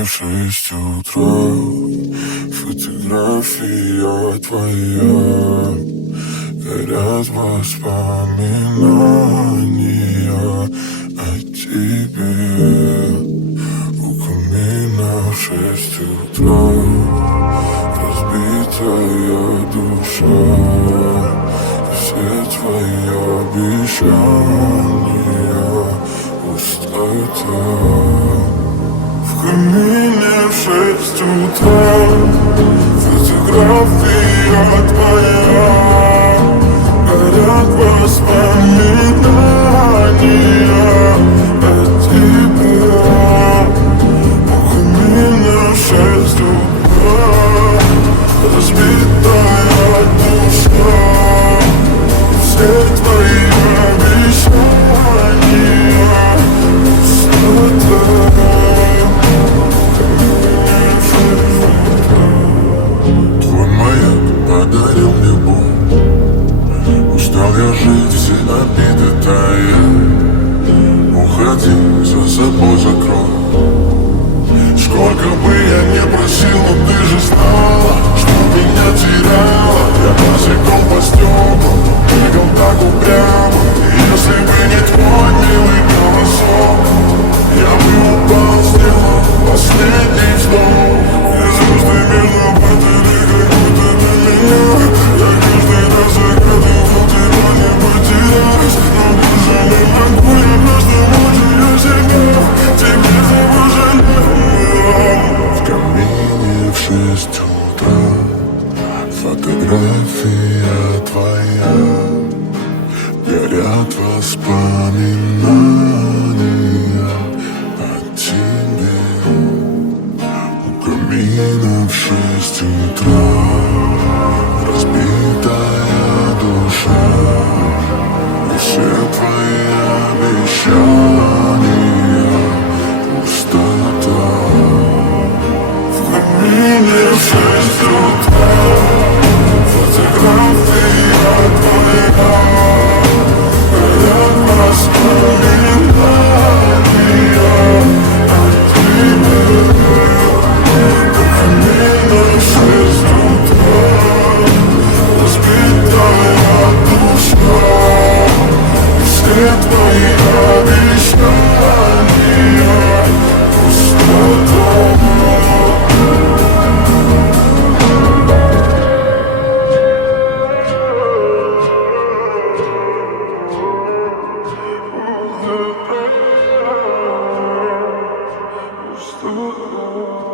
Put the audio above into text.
мне в 6 утра. Фотография твоя, горят воспоминания о тебе. У камина в 6 утра, разбитая душа, все твои обещания пустота. В камине в 6 утра, фотография твоя, горят воспоминания о тебе. У камина в 6 утра, разбитая душа, все твои обещания пустота. Твой маяк подарил мне боль, устал я жить, все обиды тая. Уходи, за собой закрой. Сколько бы я не просил, но ты же знала, что меня теряла. Я босиком по стеклам бегал так упрямо. Если бы не твой милый голосок, я бы упал, сделал последний вздох. И звезды между батареей, как будто для меня. Я каждый раз загадывал тебя не потерять, но больше не могу, я просто мучаю себя. Теперь забужу. В камине в 6 утра, фотография твоя, горят воспоминания о тебе. У камина в 6 утра, разбитая душа, и все твои обещания пустота. В камине в 6 утра, фотография твоя, горят воспоминания о тебе. У камина в 6 утра, разбитая душа, все твои обещания пустота. Что